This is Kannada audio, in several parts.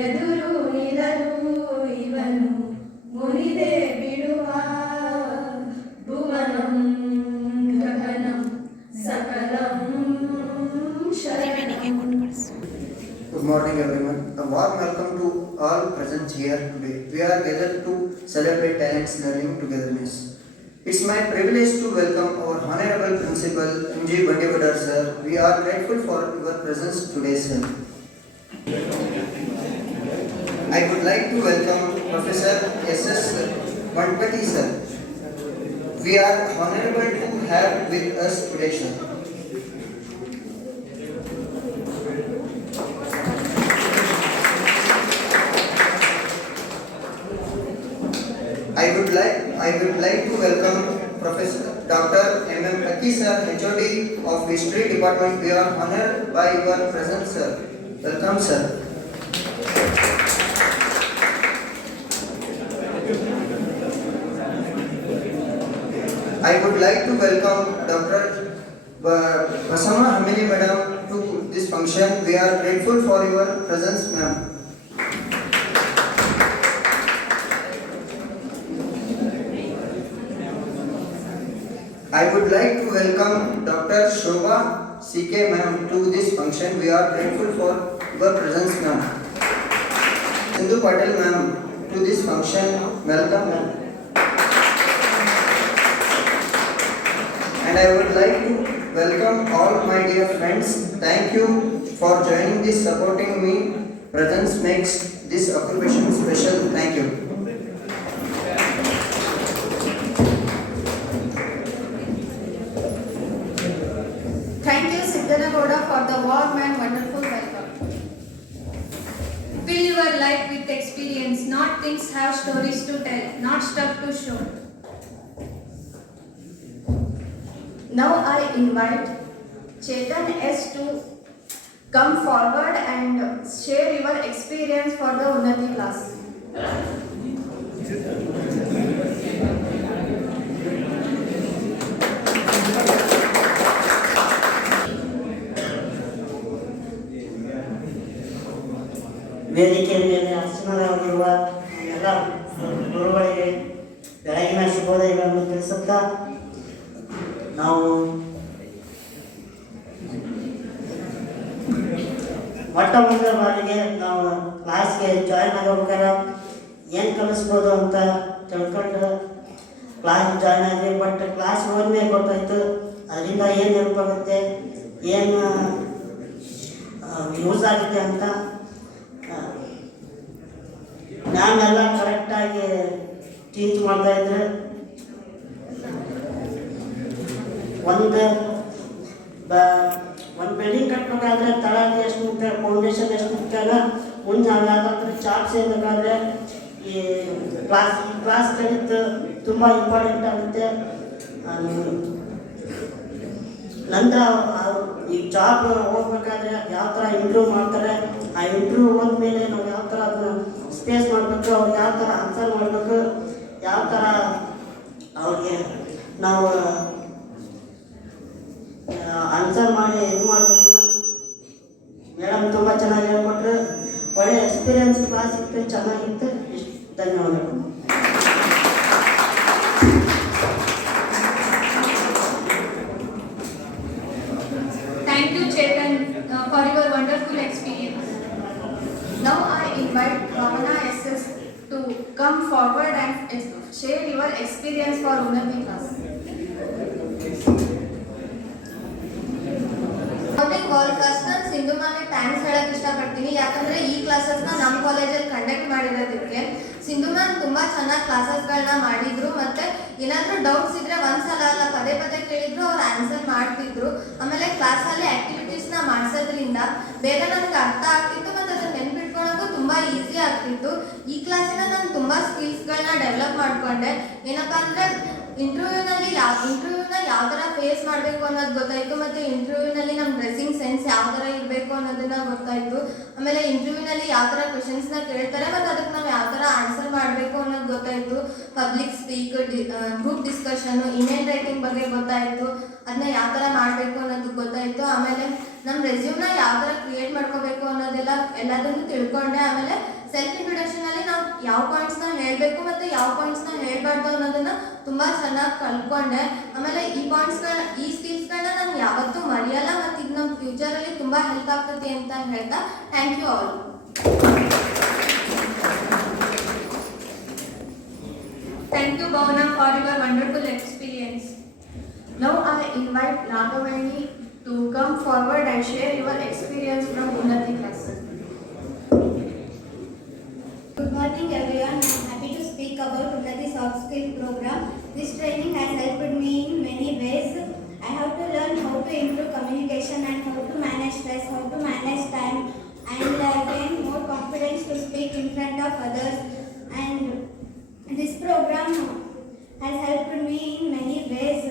ಎದುರು ನಿಲ್ಲಲು ಇವನು ಮುನಿದೆ ಬಿಡುವ ಭುವನಂ ಗಗನಂ ಸಕಲಂ ಶರಣಂ. Good morning everyone. A warm welcome to all present here today. We are gathered to celebrate talents learning togetherness. It's my privilege to welcome our Honorable Principal M.G. Bandivadar sir. We are grateful for your presence today sir. I would like to welcome Professor S.S. Bandpati sir. We are honorable to have with us today sir. I would like to welcome Professor Dr. M.M. Akki sir, HOD of History Department. We are honored by your presence sir. Welcome sir. I would like to welcome Dr. Basama Hamini madam to this function. We are grateful for your presence ma'am. I would like to welcome Dr. Shobha C.K. ma'am to this function. We are grateful for your presence ma'am. Sindhu Patel ma'am to this function. Welcome ma'am. And I would like to welcome all my dear friends. Thank you for joining this, supporting me. Presence makes this occupation special. Thank you. Thank you, Siddhanagoda, for the warm and wonderful welcome. Fill your life with experience, not things have stories to tell, not stuff to show. Now I invite Chetan S to come forward and share your experience for the Unnati class. ವೇದಿಕೆ ಮೇಲೆ ಆಸೀನರಾಗಿರುವ ಎಲ್ಲ ಗುರುಗಳಿಗೆ ಬೆಳಗಿನ ಶುಭೋದಯಗಳನ್ನು ತಿಳಿಸುತ್ತಾ ನಾವು ಮೊಟ್ಟ ಮೊದಲ ಬಾರಿಗೆ ನಾವು ಕ್ಲಾಸ್ಗೆ ಜಾಯ್ನ್ ಆಗೋಬೇಕಾದ್ರೆ ಏನು ಕಲಿಸ್ಬೋದು ಅಂತ ತಿಳ್ಕೊಂಡು ಕ್ಲಾಸ್ ಜಾಯ್ನ್ ಆದ್ವಿ. ಬಟ್ ಕ್ಲಾಸ್ ಹೋದ್ಮೇಲೆ ಗೊತ್ತಾಯ್ತು ಅದರಿಂದ ಏನು ನೆನಪಾಗುತ್ತೆ, ಏನು ಯೂಸ್ ಆಗುತ್ತೆ ಅಂತ. ಮ್ಯಾಮೆಲ್ಲ ಕರೆಕ್ಟಾಗಿ ಟೀಚ್ ಮಾಡ್ತಾಯಿದ್ರು. ಒಂದು ಬಿಲ್ಡಿಂಗ್ ಕಟ್ಟಬೇಕಾದ್ರೆ ತಳಗೆ ಎಷ್ಟು ಮುಖ್ಯ, ಫೌಂಡೇಶನ್ ಎಷ್ಟು ಮುಖ್ಯನ, ಮುಂದೆ ನಾವು ಯಾವುದಾದ್ರೂ ಚಾರ್ಟ್ ಸೇರಬೇಕಾದ್ರೆ ಈ ಕ್ಲಾಸ್ ಕಲಿತು ತುಂಬ ಇಂಪಾರ್ಟೆಂಟ್ ಆಗುತ್ತೆ. ನಂತರ ಈ ಜಾಬ್ ಹೋಗ್ಬೇಕಾದ್ರೆ ಯಾವ ಥರ ಇಂಟ್ರ್ಯೂ ಮಾಡ್ತಾರೆ, ಆ ಇಂಟ್ರ್ಯೂ ಹೋದ್ಮೇಲೆ ನಾವು ಯಾವ ಥರ ಅದನ್ನ ಸ್ಪೇಸ್ ಮಾಡಬೇಕು, ಅವ್ರಿಗೆ ಯಾವ ಥರ ಆನ್ಸರ್ ಮಾಡಬೇಕು, ಯಾವ ಥರ ಅವ್ರಿಗೆ ನಾವು ಆನ್ಸರ್ ಮಾಡಿ ಇದು ಮಾಡಬೇಕು. ಮೇಡಮ್ ತುಂಬ ಚೆನ್ನಾಗಿ ಹೇಳ್ಕೊಟ್ರು. ಒಳ್ಳೆ ಎಕ್ಸ್ಪೀರಿಯನ್ಸ್ ಕ್ಲಾಸ್ ಇತ್ತು, ಚೆನ್ನಾಗಿತ್ತು. ಇಷ್ಟು ಧನ್ಯವಾದಗಳು. Thank you, Chetan, for your wonderful experience. Now I invite Bhavana SS to come forward and share your experience for Unnati class. First ನಾನು ಸಿಂಧು ಮ್ಯಾಮ್ಗೆ ಥ್ಯಾಂಕ್ಸ್ ಹೇಳಕ್ ಇಷ್ಟಪಡ್ತೀನಿ. ಯಾಕಂದ್ರೆ ಈ ಕ್ಲಾಸಸ್ನ ನಮ್ಮ ಕಾಲೇಜಲ್ಲಿ ಕಂಡಕ್ಟ್ ಮಾಡಿರೋದಕ್ಕೆ. ಸಿಂಧು ಮ್ಯಾಮ್ ತುಂಬಾ ಚೆನ್ನಾಗಿ ಕ್ಲಾಸಸ್ಗಳನ್ನ ಮಾಡಿದ್ರು. ಮತ್ತೆ ಏನಾದರೂ ಡೌಟ್ಸ್ ಇದ್ರೆ ಒಂದ್ಸಲ ಅಲ್ಲ ಪದೇ ಪದೇ ಕೇಳಿದ್ರು ಅವ್ರು ಆನ್ಸರ್ ಮಾಡ್ತಿದ್ರು. ಆಮೇಲೆ ಕ್ಲಾಸಲ್ಲಿ ಆಕ್ಟಿವಿಟೀಸ್ನ ಮಾಡಿಸೋದ್ರಿಂದ ಬೇಗ ನಮ್ಗೆ ಅರ್ಥ ಆಗ್ತಿತ್ತು, ಮತ್ತೆ ಅದನ್ನ ನೆನ್ಪಿಟ್ಕೊಳಕ್ಕೂ ತುಂಬಾ ಈಸಿ ಆಗ್ತಿತ್ತು. ಈ ಕ್ಲಾಸಿನ ನಾನು ತುಂಬಾ ಸ್ಕಿಲ್ಸ್ಗಳನ್ನ ಡೆವಲಪ್ ಮಾಡ್ಕೊಂಡೆ. ಏನಪ್ಪಾ ಅಂದ್ರೆ ಇಂಟರ್ವ್ಯೂನ ಯಾವ ಥರ ಫೇಸ್ ಮಾಡಬೇಕು ಅನ್ನೋದು ಗೊತ್ತಾಯಿತು, ಮತ್ತು ಇಂಟರ್ವ್ಯೂನಲ್ಲಿ ನಮ್ಮ ಡ್ರೆಸ್ಸಿಂಗ್ ಸೆನ್ಸ್ ಯಾವ ಥರ ಇರಬೇಕು ಅನ್ನೋದನ್ನ ಗೊತ್ತಾಯಿತು. ಆಮೇಲೆ ಇಂಟರ್ವ್ಯೂನಲ್ಲಿ ಯಾವ ಥರ ಕ್ವೆಶನ್ಸ್ನ ಕೇಳ್ತಾರೆ ಮತ್ತು ಅದಕ್ಕೆ ನಾವು ಯಾವ ಥರ ಆನ್ಸರ್ ಮಾಡಬೇಕು ಅನ್ನೋದು ಗೊತ್ತಾಯಿತು. Public speak, group discussion, email writing ಬಗ್ಗೆ ಗೊತ್ತಾಯಿತು, ಅದನ್ನ ಯಾವ ಥರ ಮಾಡಬೇಕು ಅನ್ನೋದು ಗೊತ್ತಾಯಿತು. ಆಮೇಲೆ ನಮ್ಮ ರೆಸ್ಯೂಮ್ನ ಯಾವ ಥರ ಕ್ರಿಯೇಟ್ ಮಾಡ್ಕೋಬೇಕು ಎಲ್ಲದನ್ನು ತಿಳ್ಕೊಂಡೆ. ಆಮೇಲೆ ಸೆಲ್ಫ್ ಇಂಟ್ರೊಡಕ್ಷನಲ್ಲಿ ನಾವು ಯಾವ ಪಾಯಿಂಟ್ಸ್ನ ಹೇಳಬೇಕು ಮತ್ತು ಯಾವ ಪಾಯಿಂಟ್ಸ್ನ ಹೇಳಬಾರ್ದು ಅನ್ನೋದನ್ನು ತುಂಬ ಚೆನ್ನಾಗಿ ಕಲ್ತ್ಕೊಂಡೆ. ಆಮೇಲೆ ಈ ಸ್ಕಿಲ್ಸ್ಗಳನ್ನ ನಾನು ಯಾವತ್ತೂ ಮರೆಯಲ್ಲ ಮತ್ತು ಇದು ನಮ್ಮ ಫ್ಯೂಚರಲ್ಲಿ ತುಂಬ ಹೆಲ್ಪ್ ಆಗ್ತದೆ ಅಂತ ಹೇಳ್ತಾ thank you all. Thank you, Bhavana, for your wonderful experience. Now I invite Nagavani to come forward and share your experience from Unnati class. Good morning everyone. I am happy to speak about Unnati Soft Skill program. This training has helped me in many ways. I have to learn how to improve communication and how to manage stress, how to manage time, and gain more confidence to speak in front of others. And this program has helped me in many ways.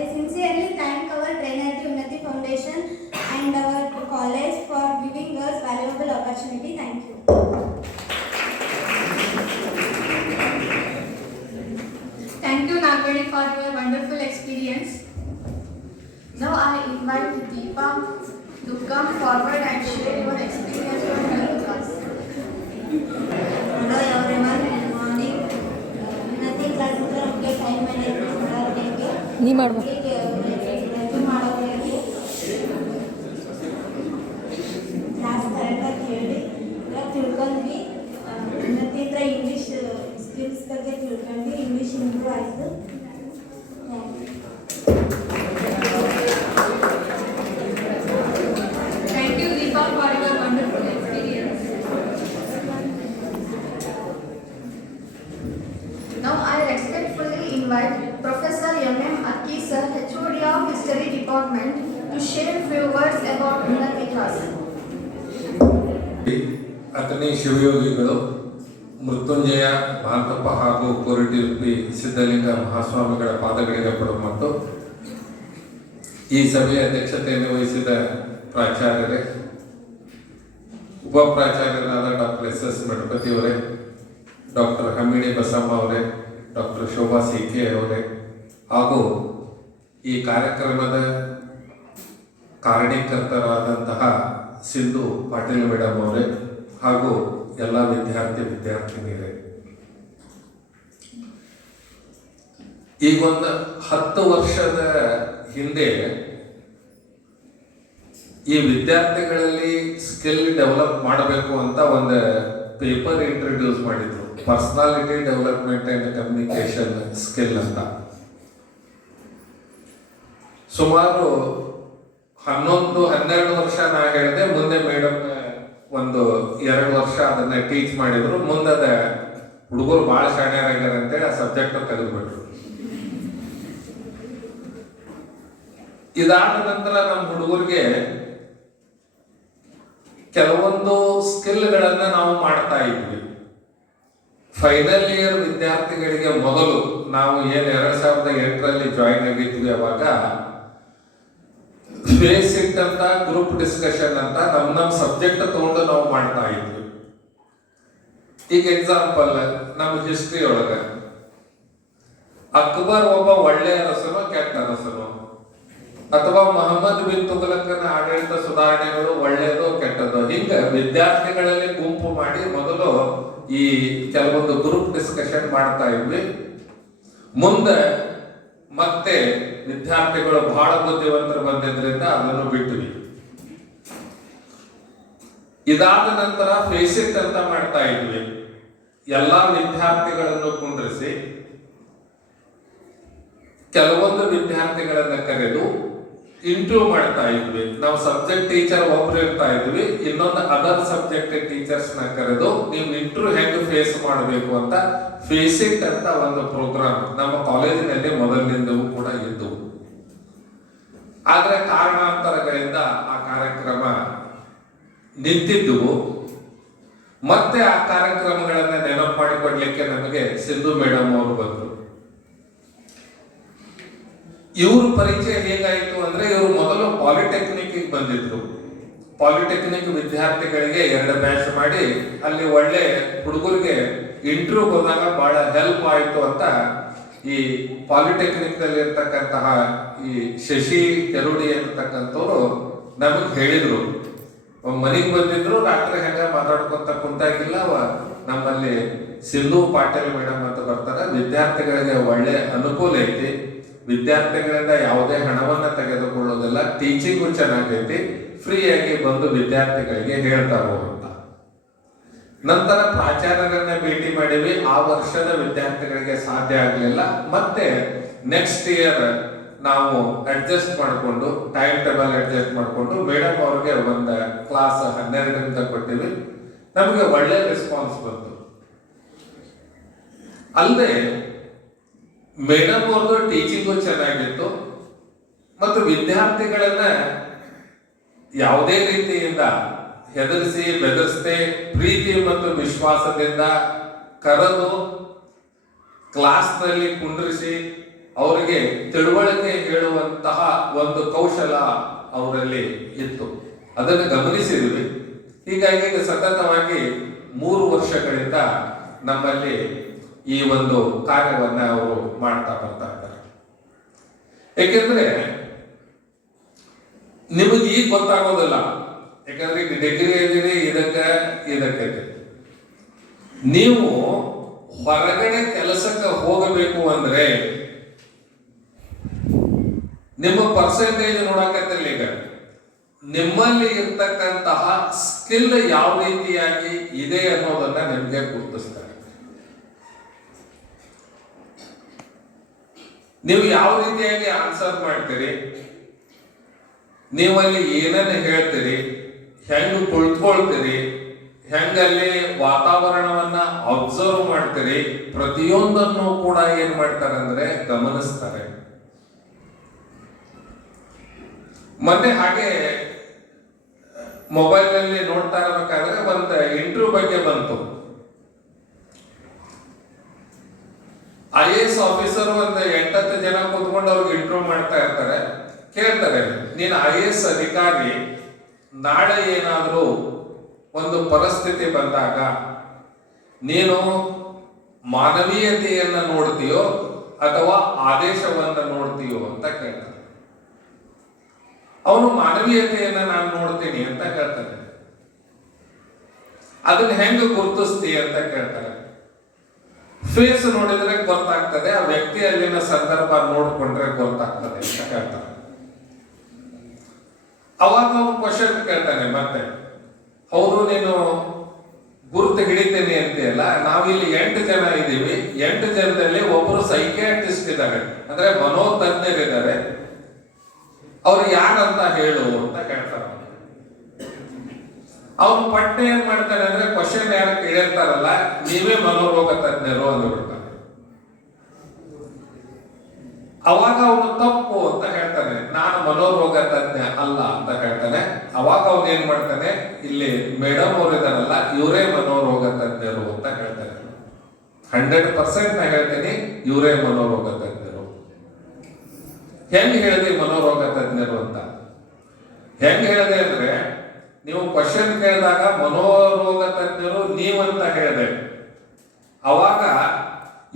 I sincerely thank our trainer, the Unnati Foundation, and our college for giving us valuable opportunity. Thank you. Thank you, Nagavani, for your wonderful experience. Now I invite Deepa to come forward and share your experience from Unnati class. Hello everyone. Good morning. Unnati class is nಮಗೆ ಟೈಮ್ ಮ್ಯಾನೇಜ್ಮೆಂಟ್ ಮಾಡೋದಕ್ಕೆ ನೀ ಮಾಡ್ಬೇಕು. ರೆಸ್ಯೂಮ್ ಮಾಡೋದಕ್ಕೆ ಕ್ಲಾಸ್ ಕರೆಕ್ಟಾಗಿ ಹೇಳಿ ಎಲ್ಲ ತಿಳ್ಕೊಂಡ್ವಿ. ಉನ್ನತಿ ಹತ್ರ ಇಂಗ್ಲೀಷ್ ಸ್ಕಿಲ್ಸ್ ಬಗ್ಗೆ ತಿಳ್ಕೊಂಡ್ವಿ. ಇಂಗ್ಲೀಷ್ ಇಂಪ್ರೂವ್ ಆಯಿತು. Thank you, Deepa, for your wonderful experience. Now I respectfully invite Professor M.M. Akki sir, HOD of History Department, to share few words about Unnati class. Athani ಶಿವಯೋಗಿಗಳು ಮೃತ್ಯುಂಜಯ ಮಹಾಂತಪ್ಪ ಹಾಗೂ ಕೋರಟಿಯುಪ್ಪಿ ಸಿದ್ಧಲಿಂಗ ಮಹಾಸ್ವಾಮಿಗಳ ಪಾದಗಳಿಗೆ ಮತ್ತು ಈ ಸಭೆಯ ಅಧ್ಯಕ್ಷತೆಯನ್ನು ವಹಿಸಿದ ಪ್ರಾಚಾರ್ಯರೇ, ಉಪ ಪ್ರಾಚಾರ್ಯರಾದ ಡಾಕ್ಟರ್ ಎಸ್ ಎಸ್ ಮಠಪತಿ ಅವರೇ, ಡಾಕ್ಟರ್ ಹಮ್ಮಿಣಿ ಬಸಮ್ಮ ಅವರೇ, ಡಾಕ್ಟರ್ ಶೋಭಾ ಸಿಕೆ ಅವರೇ, ಹಾಗೂ ಈ ಕಾರ್ಯಕ್ರಮದ ಕಾರಣೀಕರ್ತರಾದಂತಹ ಸಿಂಧು ಪಾಟೀಲ್ ಮೇಡಮ್ ಅವರೇ ಹಾಗೂ ಎಲ್ಲ ವಿದ್ಯಾರ್ಥಿನಿಯರೇ, ಈಗೊಂದು 10 ವರ್ಷದ ಹಿಂದೆ ಈ ವಿದ್ಯಾರ್ಥಿಗಳಲ್ಲಿ ಸ್ಕಿಲ್ ಡೆವಲಪ್ ಮಾಡಬೇಕು ಅಂತ ಒಂದು ಪೇಪರ್ ಇಂಟ್ರೊಡ್ಯೂಸ್ ಮಾಡಿದ್ರು, personality development and communication skill ಅಂತ. ಸುಮಾರು 11-12 ವರ್ಷ ನಾ ಹೇಳಿದೆ. ಮುಂದೆ ಮೇಡಮ್ ಒಂದು 2 ವರ್ಷ ಅದನ್ನ ಟೀಚ್ ಮಾಡಿದ್ರು. ಮುಂದದ ಹುಡುಗರು ಭಾಳ ಶಾಣ್ಯರಾಗ್ಯಾರ ಅಂತೇಳಿ ಆ ಸಬ್ಜೆಕ್ಟ್ ತೆಗೆದುಬಿಟ್ರು. ಇದಾದ ನಂತರ ನಮ್ಮ ಹುಡುಗರಿಗೆ ಕೆಲವೊಂದು ಸ್ಕಿಲ್ಗಳನ್ನ ನಾವು ಮಾಡ್ತಾ ಇದ್ವಿ. ಫೈನಲ್ ಇಯರ್ ವಿದ್ಯಾರ್ಥಿಗಳಿಗೆ ಮೊದಲು ನಾವು 2008ರಲ್ಲಿ ಜಾಯಿನ್ ಆಗಿದ್ವಿ. ಅವಾಗ ಬೇಸಿಕ್ ಅಂತ ಗ್ರೂಪ್ ಡಿಸ್ಕಷನ್ ಅಂತ ನಮ್ಮ ಸಬ್ಜೆಕ್ಟ್ ತಗೊಂಡು ನಾವು ಮಾಡ್ತಾ ಇದ್ವಿ. ಈಗ ಎಕ್ಸಾಂಪಲ್, ನಮ್ಮ ಹಿಸ್ಟ್ರಿ ಒಳಗ ಅಕ್ಬರ್ ಒಬ್ಬ ಒಳ್ಳೆಯ ಅರಸನೋ ಕೆಟ್ಟ ಅರಸನೋ, ಅಥವಾ ಮೊಹಮ್ಮದ್ ಬಿನ್ ತುಘಲಕನ ಆಡಳಿತ ಸುಧಾರಣೆಗಳು ಒಳ್ಳೆಯದೋ ಕೆಟ್ಟದೋ, ಹಿಂಗ ವಿದ್ಯಾರ್ಥಿಗಳಲ್ಲಿ ಗುಂಪು ಮಾಡಿ ಮೊದಲು ಈ ಕೆಲವೊಂದು ಗ್ರೂಪ್ ಡಿಸ್ಕಷನ್ ಮಾಡ್ತಾ ಇದ್ವಿ. ಮುಂದೆ ಮತ್ತೆ ವಿದ್ಯಾರ್ಥಿಗಳು ಬಹಳ ಬುದ್ಧಿವಂತರು ಬಂದಿದ್ರಿಂದ ಅದನ್ನು ಬಿಟ್ವಿ. ಇದಾದ ನಂತರ ಫೇಸಿಟ್ ಅಂತ ಮಾಡ್ತಾ ಇದ್ವಿ. ಎಲ್ಲಾ ವಿದ್ಯಾರ್ಥಿಗಳನ್ನು ಕುಂಡ್ರಿಸಿ ಕೆಲವೊಂದು ವಿದ್ಯಾರ್ಥಿಗಳನ್ನ ಕರೆದು ಇಂಟರ್ವ್ಯೂ ಮಾಡ್ತಾ ಇದ್ವಿ. ನಾವು ಸಬ್ಜೆಕ್ಟ್ ಟೀಚರ್ ಒಬ್ರು ಇರ್ತಾ ಇದ್ವಿ, ಇನ್ನೊಂದು ಅದರ್ ಸಬ್ಜೆಕ್ಟ್ ಟೀಚರ್ಸ್ ನ ಕರೆದು ನೀವು ಇಂಟರ್ವ್ಯೂ ಹೆಂಗ್ ಫೇಸ್ ಮಾಡಬೇಕು ಅಂತ ಫೇಸಿಟ್ ಅಂತ ಒಂದು ಪ್ರೋಗ್ರಾಮ್ ನಮ್ಮ ಕಾಲೇಜಿನಲ್ಲಿ ಮೊದಲಿನಿಂದಲೂ ಕೂಡ ಇದ್ದವು. ಆದ್ರೆ ಕಾರಣಾಂತರಗಳಿಂದ ಆ ಕಾರ್ಯಕ್ರಮ ನಿಂತಿದ್ದವು. ಮತ್ತೆ ಆ ಕಾರ್ಯಕ್ರಮಗಳನ್ನ ನೆನಪು ಮಾಡಿಕೊಡ್ಲಿಕ್ಕೆ ನಮಗೆ ಸಿಂಧು ಮೇಡಮ್ ಅವರು ಬಂದರು. ಇವ್ರ ಪರಿಚಯ ಹೇಗಾಯಿತು ಅಂದ್ರೆ, ಇವರು ಮೊದಲು ಪಾಲಿಟೆಕ್ನಿಕ್ ಬಂದಿದ್ರು. ಪಾಲಿಟೆಕ್ನಿಕ್ ವಿದ್ಯಾರ್ಥಿಗಳಿಗೆ 2 ಬ್ಯಾಚ್ ಮಾಡಿ ಅಲ್ಲಿ ಒಳ್ಳೆ ಹುಡುಗರಿಗೆ ಇಂಟರ್ವ್ಯೂ ಹೋದಾಗ ಬಹಳ ಹೆಲ್ಪ್ ಆಯಿತು ಅಂತ ಈ ಪಾಲಿಟೆಕ್ನಿಕ್ ನಲ್ಲಿ ಇರ್ತಕ್ಕಂತಹ ಈ ಶಶಿ ಕೆರುಡಿ ಅಂತಕ್ಕಂಥವ್ರು ನಮಗೆ ಹೇಳಿದ್ರು. ಮನೆಗೆ ಬಂದಿದ್ರು, ರಾತ್ರಿ ಹೆಂಗ ಮಾತಾಡ್ಕೊಂತ ಕುಂತಾಗಿಲ್ಲ, ನಮ್ಮಲ್ಲಿ ಸಿಂಧು ಪಾಟೀಲ್ ಮೇಡಮ್ ಅಂತ ಬರ್ತಾರೆ, ವಿದ್ಯಾರ್ಥಿಗಳಿಗೆ ಒಳ್ಳೆ ಅನುಕೂಲ ಐತಿ, ವಿದ್ಯಾರ್ಥಿಗಳಿಂದ ಯಾವುದೇ ಹಣವನ್ನ ತೆಗೆದುಕೊಳ್ಳೋದಿಲ್ಲ, ಟೀಚಿಂಗು ಚೆನ್ನಾಗೈತಿ, ಫ್ರೀಯಾಗಿ ಬಂದು ವಿದ್ಯಾರ್ಥಿಗಳಿಗೆ ಹೇಳ್ತಾರೋ ಅಂತ. ನಂತರ ಪ್ರಾಚಾರ್ಯರನ್ನ ಭೇಟಿ ಮಾಡಿವಿ. ಆ ವರ್ಷದ ವಿದ್ಯಾರ್ಥಿಗಳಿಗೆ ಸಾಧ್ಯ ಆಗಲಿಲ್ಲ. ಮತ್ತೆ ನೆಕ್ಸ್ಟ್ ಇಯರ್ ನಾವು ಅಡ್ಜಸ್ಟ್ ಮಾಡಿಕೊಂಡು, ಟೈಮ್ ಟೇಬಲ್ ಅಡ್ಜಸ್ಟ್ ಮಾಡಿಕೊಂಡು ಮೇಡಮ್ ಅವ್ರಿಗೆ ಒಂದು ಕ್ಲಾಸ್ 12ರಿಂದ ಕೊಟ್ಟಿವಿ. ನಮಗೆ ಒಳ್ಳೆ ರೆಸ್ಪಾನ್ಸ್ ಬಂತು. ಅಲ್ಲದೆ ಮೇಡಮ್ ಅವ್ರದ್ದು ಟೀಚಿಂಗು ಚೆನ್ನಾಗಿತ್ತು ಮತ್ತು ವಿದ್ಯಾರ್ಥಿಗಳನ್ನ ಯಾವುದೇ ರೀತಿಯಿಂದ ಹೆದರಿಸಿ ಬೆದರಿಸದೆ ಪ್ರೀತಿ ಮತ್ತು ವಿಶ್ವಾಸದಿಂದ ಕರೆದು ಕ್ಲಾಸ್ನಲ್ಲಿ ಕುಂಡ್ರಿಸಿ ಅವರಿಗೆ ತಿಳುವಳಿಕೆ ಹೇಳುವಂತಹ ಒಂದು ಕೌಶಲ ಅವರಲ್ಲಿ ಇತ್ತು. ಅದನ್ನು ಗಮನಿಸಿದ್ವಿ. ಹೀಗಾಗಿ ಸತತವಾಗಿ 3 ವರ್ಷಗಳಿಂದ ನಮ್ಮಲ್ಲಿ ಈ ಒಂದು ಕಾರ್ಯವನ್ನ ಅವರು ಮಾಡ್ತಾ ಬರ್ತಾ ಇದ್ದಾರೆ. ಏಕೆಂದ್ರೆ ನಿಮಗೆ ಈಗ ಗೊತ್ತಾಗೋದಿಲ್ಲ, ಯಾಕಂದ್ರೆ ಈಗ ಡಿಗ್ರಿ ಇದ್ದೀರಿ, ಇದಕ್ಕೆ ನೀವು ಹೊರಗಡೆ ಕೆಲಸಕ್ಕೆ ಹೋಗಬೇಕು ಅಂದ್ರೆ ನಿಮ್ಮ ಪರ್ಸೆಂಟೇಜ್ ನೋಡಕತ್ತಿಲ್ಲ. ಈಗ ನಿಮ್ಮಲ್ಲಿ ಇರ್ತಕ್ಕಂತಹ ಸ್ಕಿಲ್ ಯಾವ ರೀತಿಯಾಗಿ ಇದೆ ಅನ್ನೋದನ್ನ ನಿಮ್ಗೆ ಗುರುತಿಸ್ತಾರೆ. ನೀವು ಯಾವ ರೀತಿಯಾಗಿ ಆನ್ಸರ್ ಮಾಡ್ತೀರಿ, ನೀವಲ್ಲಿ ಏನನ್ನ ಹೇಳ್ತೀರಿ, ಹೆಂಗ್ ಕುಳಿತುಕೊಳ್ತೀರಿ, ಹೆಂಗಲ್ಲಿ ವಾತಾವರಣವನ್ನ ಅಬ್ಸರ್ವ್ ಮಾಡ್ತೀರಿ, ಪ್ರತಿಯೊಂದನ್ನು ಕೂಡ ಏನ್ ಮಾಡ್ತಾರೆ ಅಂದ್ರೆ ಗಮನಿಸ್ತಾರೆ. ಮೊನ್ನೆ ಹಾಗೆ ಮೊಬೈಲ್ ನಲ್ಲಿ ನೋಡ್ತಾ ಇರಬೇಕಾದ್ರೆ ಒಂದು ಇಂಟರ್ವ್ಯೂ ಬಗ್ಗೆ ಬಂತು. IAS ಆಫೀಸರ್ ಒಂದು 8-10 ಜನ ಕೂತ್ಕೊಂಡು ಅವ್ರಿಗೆ ಇಂಟರ್ವ್ಯೂ ಮಾಡ್ತಾ ಇರ್ತಾರೆ. ಕೇಳ್ತಾರೆ, ನೀನು IAS ಅಧಿಕಾರಿ, ನಾಳೆ ಏನಾದರೂ ಒಂದು ಪರಿಸ್ಥಿತಿ ಬಂದಾಗ ನೀನು ಮಾನವೀಯತೆಯನ್ನ ನೋಡ್ತೀಯೋ ಅಥವಾ ಆದೇಶವನ್ನ ನೋಡ್ತೀಯೋ ಅಂತ ಕೇಳ್ತಾನೆ. ಅವನು ಮಾನವೀಯತೆಯನ್ನ ನಾನು ನೋಡ್ತೀನಿ ಅಂತ ಹೇಳ್ತಾನೆ. ಅದನ್ನ ಹೆಂಗ ಗುರುತಿಸ್ತೀಯ ಅಂತ ಕೇಳ್ತಾರೆ. ಫೇಸ್ ನೋಡಿದ್ರೆ ಗೊತ್ತಾಗ್ತದೆ, ಆ ವ್ಯಕ್ತಿ ಅಲ್ಲಿನ ಸಂದರ್ಭ ನೋಡ್ಕೊಂಡ್ರೆ ಗೊತ್ತಾಗ್ತದೆ ಅಂತ ಹೇಳ್ತಾರೆ. ಅವಾಗ ಅವನು ಕ್ವಶನ್ ಕೇಳ್ತಾನೆ ಮತ್ತೆ, ಹೌದು ನೀನು ಗುರುತು ಹಿಡಿತೇನೆ ಅಂತೆಯಲ್ಲ, ನಾವಿಲ್ಲಿ 8 ಜನ ಇದ್ದೀವಿ, 8 ಜನದಲ್ಲಿ ಒಬ್ಬರು ಸೈಕಿಯಾಟ್ರಿಸ್ಟ್ ಇದ್ದಾರೆ, ಅಂದ್ರೆ ಮನೋತಜ್ಞರಿದ್ದಾರೆ, ಅವ್ರು ಯಾರಂತ ಹೇಳು ಅಂತ ಕೇಳ್ತಾರೆ. ಅವನು ಪಟ್ಟೆ ಏನ್ ಮಾಡ್ತಾನೆ ಅಂದ್ರೆ ಕ್ವಶನ್ ಯಾರು ಕೇಳಿರ್ತಾರಲ್ಲ, ನೀವೇ ಮನೋರೋಗ ತಜ್ಞರು ಅಂದ್ಬಿಡ್ತಾನೆ. ಅವಾಗ ಅವನು ತಪ್ಪು ಅಂತ ಹೇಳ್ತಾನೆ, ನಾನು ಮನೋರೋಗ ತಜ್ಞ ಅಲ್ಲ ಅಂತ ಹೇಳ್ತಾನೆ. ಅವಾಗ ಅವನು ಏನ್ ಮಾಡ್ತಾನೆ, ಇಲ್ಲಿ ಮೇಡಮ್ ಅವರು ಇದಾರಲ್ಲ ಇವರೇ ಮನೋರೋಗ ತಜ್ಞರು ಅಂತ ಹೇಳ್ತಾನೆ. 100% ನಾ ಹೇಳ್ತೀನಿ, ಇವರೇ ಮನೋರೋಗ ತಜ್ಞರು. ಹೆಂಗ್ ಹೇಳಿದೆ ಮನೋರೋಗ ತಜ್ಞರು ಅಂತ? ಹೆಂಗ್ ಹೇಳಿದೆ ಅಂದ್ರೆ, ನೀವು ಕ್ವಶನ್ ಕೇಳಿದಾಗ ಮನೋರೋಗ ತಜ್ಞರು ನೀವಂತ ಹೇಳಿದೆ. ಅವಾಗ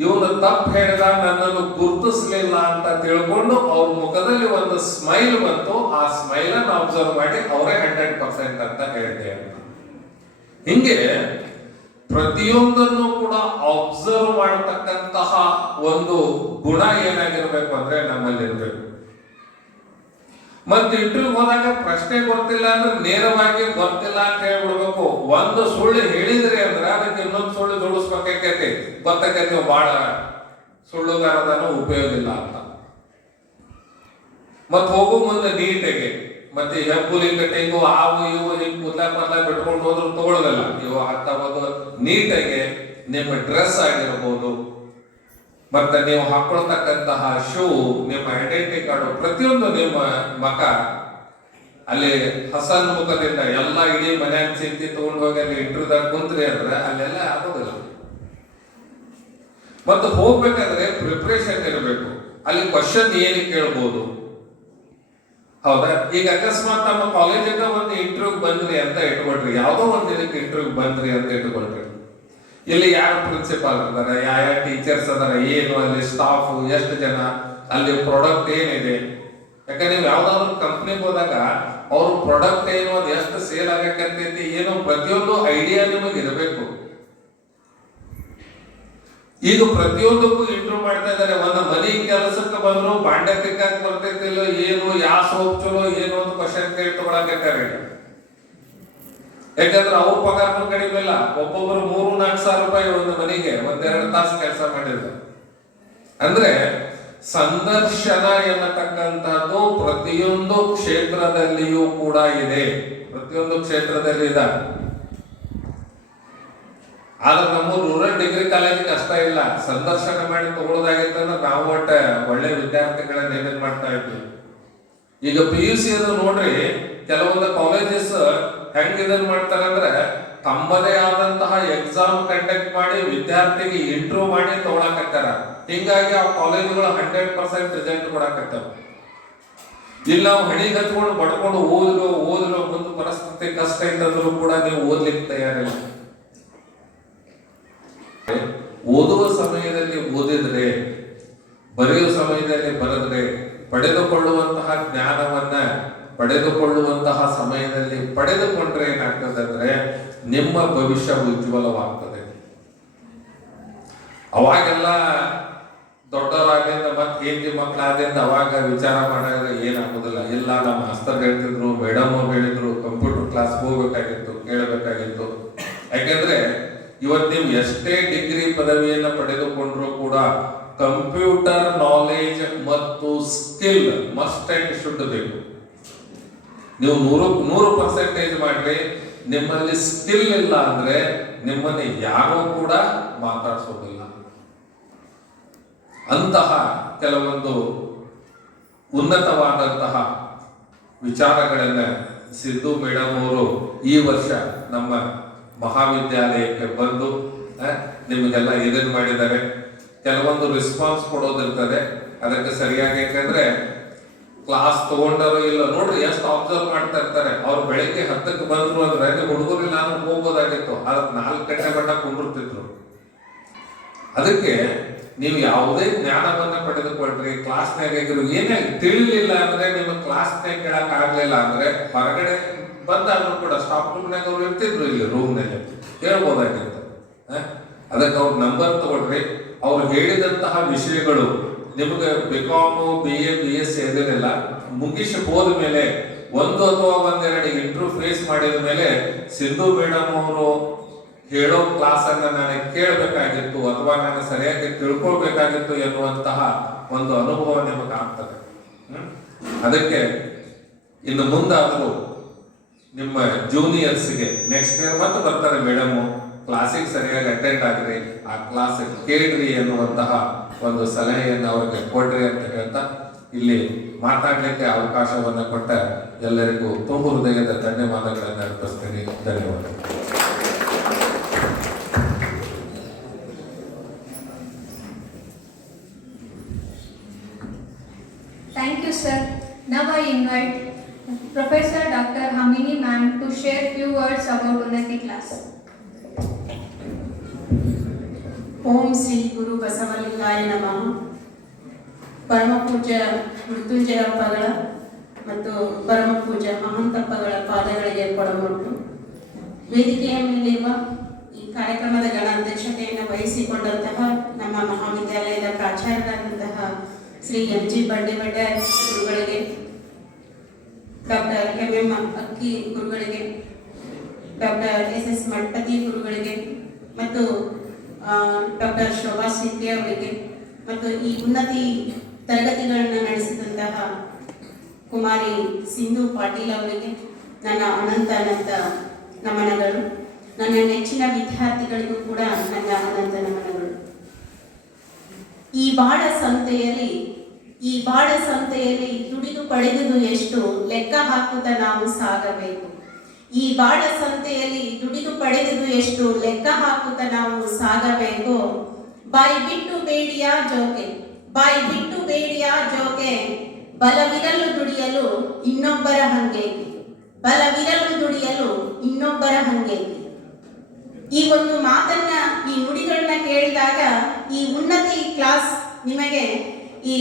ಇವನು ತಪ್ಪು ಹೇಳಿದ, ನನ್ನನ್ನು ಗುರುತಿಸ್ಲಿಲ್ಲ ಅಂತ ತಿಳ್ಕೊಂಡು ಅವ್ರ ಮುಖದಲ್ಲಿ ಒಂದು ಸ್ಮೈಲ್ ಬಂತು. ಆ ಸ್ಮೈಲ್ ಅನ್ನು ಅಬ್ಸರ್ವ್ ಮಾಡಿ ಅವರೇ 100% ಅಂತ ಹೇಳಿದೆ. ಹಿಂಗೆ ಪ್ರತಿಯೊಂದನ್ನು ಕೂಡ ಅಬ್ಸರ್ವ್ ಮಾಡತಕ್ಕಂತಹ ಒಂದು ಗುಣ ಏನಾಗಿರ್ಬೇಕು ಅಂದ್ರೆ ನಮ್ಮಲ್ಲಿ ಇರ್ಬೇಕು. ಮತ್ತೆ ಇಂಟರ್ವ್ಯೂ ಹೋದಾಗ ಪ್ರಶ್ನೆ ಗೊತ್ತಿಲ್ಲ ಅಂದ್ರೆ ನೇರವಾಗಿ ಗೊತ್ತಿಲ್ಲ ಅಂತ ಹೇಳ್ಬಿಡ್ಬೇಕು. ಒಂದು ಸುಳ್ಳು ಹೇಳಿದ್ರಿ ಅಂದ್ರೆ ಅದಕ್ಕೆ ಇನ್ನೊಂದು ಸುಳ್ಳು ಜೋಡಿಸ್ಬೇಕಾಕೈತಿ, ಗೊತ್ತಾಕೈತಿ ನೀವು ಬಹಳ ಸುಳ್ಳುಗಾರದನ್ನು ಉಪಯೋಗ ಇಲ್ಲ ಅಂತ. ಮತ್ ಹೋಗೋ ಮುಂದೆ ನೀಟಾಗಿ ಮತ್ತೆ ಹೆಬ್ಬುಲಿ ಕಟ್ಟಿಂಗು ಆವು ಇವು ಹಿಂಗ್ ಕೂದ್ಲಾಕ್ ಬಿಟ್ಕೊಂಡು ಹೋದ್ರು ತಗೊಳ್ಳೋದಲ್ಲ. ಇವು ಆಗ್ತಾವುದು ನೀಟಾಗಿ ನಿಮ್ಮ ಡ್ರೆಸ್ ಆಗಿರ್ಬೋದು, ಮತ್ತೆ ನೀವು ಹಾಕೊಳ್ತಕ್ಕಂತಹ ಶೂ, ನಿಮ್ಮ ಐಡೆಂಟಿಟಿ ಕಾರ್ಡು, ಪ್ರತಿಯೊಂದು ನಿಮ್ಮ ಮಕ ಅಲ್ಲಿ ಹಸನ್ ಮುಖದಿಂದ ಎಲ್ಲ ಇಡೀ ಮನ್ಯಾಗ ಚಿಂತಿ ತಗೊಂಡು ಹೋಗಿ ಅಲ್ಲಿ ಇಂಟರ್ವ್ಯೂದಾಗ ಕುಂತ್ರಿ ಅಂದ್ರೆ ಅಲ್ಲೆಲ್ಲ ಆಗೋದಿಲ್ಲ. ಮತ್ತು ಹೋಗ್ಬೇಕಾದ್ರೆ ಪ್ರಿಪರೇಷನ್ ಇರಬೇಕು. ಅಲ್ಲಿ ಕ್ವಶನ್ ಏನು ಕೇಳ್ಬೋದು, ಹೌದಾ? ಈಗ ಅಕಸ್ಮಾತ್ ನಮ್ಮ ಕಾಲೇಜಿಂದ ಒಂದು ಇಂಟರ್ವ್ಯೂ ಬಂದ್ರಿ ಅಂತ ಇಟ್ಕೊಳ್ರಿ, ಯಾವ್ದೋ ಒಂದು ಇದಕ್ಕೆ ಇಂಟರ್ವ್ಯೂ ಬಂದ್ರಿ ಅಂತ ಇಟ್ಕೊಳ್ರಿ. ಇಲ್ಲಿ ಯಾರು ಪ್ರಿನ್ಸಿಪಾಲ್ ಅದಾರ, ಯಾವ ಟೀಚರ್ಸ್ ಅದಾರ, ಏನು ಅಲ್ಲಿ ಸ್ಟಾಫ್ ಎಷ್ಟು ಜನ, ಅಲ್ಲಿ ಪ್ರಾಡಕ್ಟ್ ಏನಿದೆ. ಯಾಕಂದ್ರೆ ನೀವು ಯಾವ್ದಾದ್ರು ಕಂಪ್ನಿಗೆ ಹೋದಾಗ ಅವ್ರ ಪ್ರಾಡಕ್ಟ್ ಏನು, ಅದು ಎಷ್ಟು ಸೇಲ್ ಆಗಕ್ಕಂತೈತಿ ಏನು, ಪ್ರತಿಯೊಂದು ಐಡಿಯಾ ನಿಮಗೆ ಇರಬೇಕು. ಈಗ ಪ್ರತಿಯೊಂದಕ್ಕೂ ಇಂಟರ್ವ್ಯೂ ಮಾಡ್ತಾ ಇದ್ದಾರೆ. ಒಂದು ಮನಿ ಕೆಲಸಕ್ಕೆ ಬಂದ್ರು ಬಾಂಡೆ ತಿಕ್ಕಾಕ್ ಬರ್ತೈತಿಲ್ಲ, ಏನು ಯಾವ ಸೋಪ್ ಚಲೋ ಏನು ಅಂತ ಕ್ವಶನ್ ಕೇಳಿ ತಗೊಳಕತ್ತಾರೆ. ಯಾಕಂದ್ರೆ ಅವ್ರ ಪಗಾರನು ಕಡಿಮೆ ಇಲ್ಲ. ಒಬ್ಬೊಬ್ರು 3-4 ಸಾವಿರ ರೂಪಾಯಿ ಒಂದು ಮನೆಗೆ 1-2 ತಾಸು ಕೆಲಸ ಮಾಡಿದ್ರು. ಅಂದ್ರೆ ಸಂದರ್ಶನ ಎನ್ನತಕ್ಕಂಥದ್ದು ಪ್ರತಿಯೊಂದು ಕ್ಷೇತ್ರದಲ್ಲಿಯೂ ಕೂಡ ಇದೆ, ಪ್ರತಿಯೊಂದು ಕ್ಷೇತ್ರದಲ್ಲಿ ಇದೆ. ಆದ್ರೆ ನಮ್ಮ ರೂರಲ್ ಡಿಗ್ರಿ ಕಾಲೇಜಿಗೆ ಅಷ್ಟ ಇಲ್ಲ. ಸಂದರ್ಶನ ಮಾಡಿ ತಗೊಳ್ಳೋದಾಗಿತ್ತಂದ್ರೆ ನಾವು ಒಳ್ಳೆ ವಿದ್ಯಾರ್ಥಿಗಳನ್ನ ಏನೇನ್ ಮಾಡ್ತಾ ಇದ್ವಿ. ಈಗ PUC ಅದು ನೋಡ್ರಿ, ಕೆಲವೊಂದು ಕಾಲೇಜಸ್ ಹೆಂಗ್ ಇದನ್ ಮಾಡ್ತಾರಂದ್ರೆ ತಮ್ಮದೇ ಆದಂತಹ ಎಕ್ಸಾಮ್ ಕಂಡಕ್ಟ್ ಮಾಡಿ ವಿದ್ಯಾರ್ಥಿಗೆ ಇಂಟರ್ವ್ಯೂ ಮಾಡಿ ತಗೊಳಕತ್ತಾರ. ಹಿಂಗಾಗಿ ಆ ಕಾಲೇಜುಗಳು 100% ರಿಸಲ್ಟ್ ಕೊಡಕತ್ತಾವ. ಇಲ್ಲಿ ನಾವು ಹಣಿಗೆ ಹಚ್ಕೊಂಡು ಬಡ್ಕೊಂಡು ಓದ್ರು ಮುಂದೆ ಪರಿಸ್ಥಿತಿ ಕಷ್ಟ ಇತ್ತಂದ್ರೂ ಕೂಡ ನೀವು ಓದ್ಲಿಕ್ಕೆ ತಯಾರಿಲ್ಲ. ಓದುವ ಸಮಯದಲ್ಲಿ ಓದಿದ್ರೆ, ಬರೆಯುವ ಸಮಯದಲ್ಲಿ ಬರೆದ್ರೆ, ಪಡೆದುಕೊಳ್ಳುವಂತಹ ಜ್ಞಾನವನ್ನ ಪಡೆದುಕೊಳ್ಳುವಂತಹ ಸಮಯದಲ್ಲಿ ಪಡೆದುಕೊಂಡ್ರೆ ಏನಾಗ್ತದೆ ಅಂದ್ರೆ ನಿಮ್ಮ ಭವಿಷ್ಯ ಉಜ್ವಲವಾಗ್ತದೆ. ಅವಾಗೆಲ್ಲ ದೊಡ್ಡವರಾಗಿಂದ ಮತ್ತೆ ಹೆಂಡತಿ ಮಕ್ಕಳಾದ್ರಿಂದ ಅವಾಗ ವಿಚಾರ ಮಾಡಿದ್ರೆ ಏನಾಗೋದಿಲ್ಲ. ಇಲ್ಲ, ನಮ್ಮ ಮಾಸ್ತರ್ ಹೇಳ್ತಿದ್ರು, ಮೇಡಮ್ ಅವ್ರು ಹೇಳಿದ್ರು, ಕಂಪ್ಯೂಟರ್ ಕ್ಲಾಸ್ ಹೋಗ್ಬೇಕಾಗಿತ್ತು, ಕೇಳಬೇಕಾಗಿತ್ತು. ಯಾಕೆಂದ್ರೆ ಇವತ್ತು ನೀವು ಎಷ್ಟೇ ಡಿಗ್ರಿ ಪದವಿಯನ್ನು ಪಡೆದುಕೊಂಡ್ರು ಕೂಡ ಕಂಪ್ಯೂಟರ್ ನಾಲೆಜ್ ಮತ್ತು ಸ್ಕಿಲ್ ಮಸ್ಟ್ ಅಂಡ್ ಶುಡ್ ಬೇಕು. ನೀವು 100% ಮಾಡ್ರಿ, ನಿಮ್ಮಲ್ಲಿ ಸ್ಕಿಲ್ ಇಲ್ಲ ಅಂದ್ರೆ ನಿಮ್ಮನ್ನು ಯಾರೂ ಕೂಡ ಮಾತಾಡಿಸೋದಿಲ್ಲ. ಅಂತಹ ಕೆಲವೊಂದು ಉನ್ನತವಾದಂತಹ ವಿಚಾರಗಳನ್ನ ಸಿದ್ದು ಮೇಡಮ್ ಅವರು ಈ ವರ್ಷ ನಮ್ಮ ಮಹಾವಿದ್ಯಾಲಯಕ್ಕೆ ಬಂದು ನಿಮಗೆಲ್ಲ ಇದನ್ನು ಮಾಡಿದ್ದಾರೆ. ಕೆಲವೊಂದು ರೆಸ್ಪಾನ್ಸ್ ಕೊಡೋದಿರ್ತದೆ, ಅದಕ್ಕೆ ಸರಿಯಾಗಿ. ಯಾಕಂದ್ರೆ ಕ್ಲಾಸ್ ತಗೊಂಡರು ಇಲ್ಲ ನೋಡ್ರಿ ಎಷ್ಟು ಅಬ್ಸರ್ವ್ ಮಾಡ್ತಾ ಇರ್ತಾರೆ. ಅವ್ರು ಬೆಳಿಗ್ಗೆ 10ಕ್ಕೆ ಬಂದ್ರು ಅಂದ್ರೆ ಹುಡುಗರು ನಾನು ಹೋಗ್ಬೋದಾಗಿತ್ತು, ಅದಕ್ಕೆ 4 ಗಂಟೆ ಗಂಟ ಕುಂಡಿರ್ತಿದ್ರು. ಅದಕ್ಕೆ ನೀವು ಯಾವುದೇ ಜ್ಞಾನವನ್ನ ಪಡೆದುಕೊಳ್ರಿ, ಕ್ಲಾಸ್ನಾಗ ಏನೇ ತಿಳಿಲಿಲ್ಲ ಅಂದ್ರೆ ನಿಮ್ಮ ಕ್ಲಾಸ್ನಾಗ ಕೇಳಕ್ ಆಗ್ಲಿಲ್ಲ ಅಂದ್ರೆ ಹೊರಗಡೆ ಬಂದಾದ್ರು ಕೂಡ ಸ್ಟಾಫ್ ರೂಮ್ನಾಗ ಅವ್ರು ಇರ್ತಿದ್ರು, ಇಲ್ಲಿ ರೂಮ್ನಲ್ಲಿ ಕೇಳ್ಬೋದಾಗಿತ್ತು. ಅದಕ್ಕೆ ಅವ್ರ ನಂಬರ್ ತಗೊಳ್ರಿ. ಅವ್ರು ಹೇಳಿದಂತಹ ವಿಷಯಗಳು ನಿಮಗೆ BCom, BA, BSc ಎದಿರಲ್ಲ, ಮುಗಿಸಿ ಹೋದ ಮೇಲೆ 1 ಅಥವಾ 1-2 ಇಂಟರ್ವ್ಯೂ ಫೇಸ್ ಮಾಡಿದ ಮೇಲೆ ಸಿಂಧು ಮೇಡಮ್ ಅವರು ಹೇಳೋ ಕ್ಲಾಸ್ ಅನ್ನ ನಾನು ಕೇಳಬೇಕಾಗಿತ್ತು ಅಥವಾ ನಾನು ಸರಿಯಾಗಿ ತಿಳ್ಕೊಳ್ಬೇಕಾಗಿತ್ತು ಎನ್ನುವಂತಹ ಒಂದು ಅನುಭವ ನಿಮಗೆ ಆಗ್ತದೆ. ಅದಕ್ಕೆ ಇನ್ನು ಮುಂದಾದರೂ ನಿಮ್ಮ ಜೂನಿಯರ್ಸ್ಗೆ ನೆಕ್ಸ್ಟ್ ಇಯರ್ ಮತ್ತೆ ಬರ್ತಾರೆ ಮೇಡಮ್, ಕ್ಲಾಸಿಗೆ ಸರಿಯಾಗಿ ಅಟೆಂಡ್ ಆಗ್ರಿ, ಆ ಕ್ಲಾಸ್ ಕೇಳ್ರಿ ಎನ್ನುವಂತಹ ಒಂದು ಸಲಹೆಯನ್ನು ಅವ್ರಿಗೆ ಕೊಡ್ರಿ ಅಂತ ಹೇಳ್ತಾ ಇಲ್ಲಿ ಮಾತಾಡ್ಲಿಕ್ಕೆ ಅವಕಾಶವನ್ನು ಕೊಟ್ಟ ಎಲ್ಲರಿಗೂ ತುಂಬ ಹೃದಯದ ಧನ್ಯವಾದಗಳನ್ನು ಅರ್ಪಿಸ್ತೀನಿ. ಧನ್ಯವಾದ. Thank you, sir. Now I invite Professor Dr. Hamini ma'am to share few words about Unnati class. ಓಂ ಶ್ರೀ ಗುರು ಬಸವಲಿಂಗಾಯ ನಮಃ. ಪರಮ ಪೂಜ್ಯ ಮೃತ್ಯುಂಜಯಪ್ಪಗಳ ಮತ್ತು ಪರಮ ಪೂಜ್ಯ ಮಹಂತಪ್ಪಗಳ ಪಾದಗಳಿಗೆ ಕೊಡಮುಟ್ಟು. ವೇದಿಕೆಯ ಮೇಲಿರುವ ಈ ಕಾರ್ಯಕ್ರಮದ ಅಧ್ಯಕ್ಷತೆಯನ್ನು ವಹಿಸಿಕೊಂಡಂತಹ ನಮ್ಮ ಮಹಾವಿದ್ಯಾಲಯದ ಪ್ರಾಚಾರ್ಯರಾದಂತಹ ಶ್ರೀ MG ಬಂಡಿಮಠ ಗುರುಗಳಿಗೆ, ಡಾಕ್ಟರ್ MM ಅಕ್ಕಿ ಗುರುಗಳಿಗೆ, ಡಾಕ್ಟರ್ SS ಮಠಪತಿ ಗುರುಗಳಿಗೆ ಮತ್ತು ಡಾಕ್ಟರ್ ಶೋಭಾ ಸಿಂಧೆ ಅವರಿಗೆ ಮತ್ತು ಈ ಉನ್ನತಿ ತರಗತಿಗಳನ್ನು ನಡೆಸಿದಂತಹ ಕುಮಾರಿ ಸಿಂಧು ಪಾಟೀಲ್ ಅವರಿಗೆ ನನ್ನ ಅನಂತ ನಮನಗಳು. ನನ್ನ ನೆಚ್ಚಿನ ವಿದ್ಯಾರ್ಥಿಗಳಿಗೂ ಕೂಡ ನನ್ನ ಅನಂತ ನಮನಗಳು. ಈ ಬಾಳ ಸಂತೆಯಲ್ಲಿ ಈ ಬಾಳ ಸಂತೆಯಲ್ಲಿ ದುಡಿದು ಪಡೆದುದು ಎಷ್ಟು ಲೆಕ್ಕ ಹಾಕುತ್ತ ನಾವು ಸಾಗಬೇಕು. ಈ ಬಾಳ ಸಂತೆಯಲ್ಲಿ ದುಡಿದು ಪಡೆದುದು ಎಷ್ಟು ಲೆಕ್ಕ ಹಾಕುತ್ತ ನಾವು ಸಾಗಬೇಕು. ಬಾಯಿ ಬಿಟ್ಟು ಬೇಡಿಯ ಜೋಕೆ, ಬಾಯಿ ಬಿಟ್ಟು ಬೇಡಿಯ ಜೋಕೆ, ಬಲವಿರಲು ದುಡಿಯಲು ಇನ್ನೊಬ್ಬರ ಹಂಗೇಕೆ, ಬಲವಿರಲು ದುಡಿಯಲು ಇನ್ನೊಬ್ಬರ ಹಂಗೇಕೆ. ಈ ಒಂದು ಮಾತನ್ನ, ಈ ನುಡಿಗಳನ್ನ ಕೇಳಿದಾಗ ಈ ಉನ್ನತಿ ಕ್ಲಾಸ್ ನಿಮಗೆ ಈ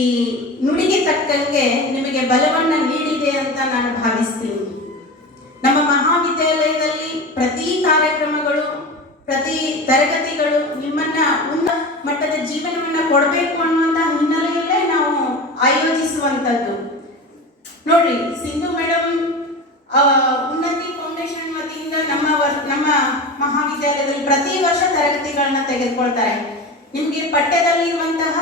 ನುಡಿಗೆ ತಕ್ಕಂಗೆ ನಿಮಗೆ ಬಲವನ್ನ ನೀಡಿದೆ ಅಂತ ನಾನು ಭಾವಿಸ್ತೀನಿ. ನಮ್ಮ ಮಹಾವಿದ್ಯಾಲಯದಲ್ಲಿ ಪ್ರತಿ ಕಾರ್ಯಕ್ರಮಗಳು, ಪ್ರತಿ ತರಗತಿಗಳು ನಿಮ್ಮನ್ನ ಉನ್ನತ ಮಟ್ಟದ ಜೀವನವನ್ನ ಕೊಡಬೇಕು ಅನ್ನುವಂತ ಹಿನ್ನೆಲೆಯಲ್ಲೇ ನಾವು ಆಯೋಜಿಸುವಂತದ್ದು. ನೋಡ್ರಿ, ಸಿಂಧು ಮೇಡಮ್ ಉನ್ನತಿ ಫೌಂಡೇಶನ್ ವತಿಯಿಂದ ನಮ್ಮ ಮಹಾವಿದ್ಯಾಲಯದಲ್ಲಿ ಪ್ರತಿ ವರ್ಷ ತರಗತಿಗಳನ್ನ ತೆಗೆದುಕೊಳ್ತಾರೆ. ನಿಮ್ಗೆ ಪಠ್ಯದಲ್ಲಿರುವಂತಹ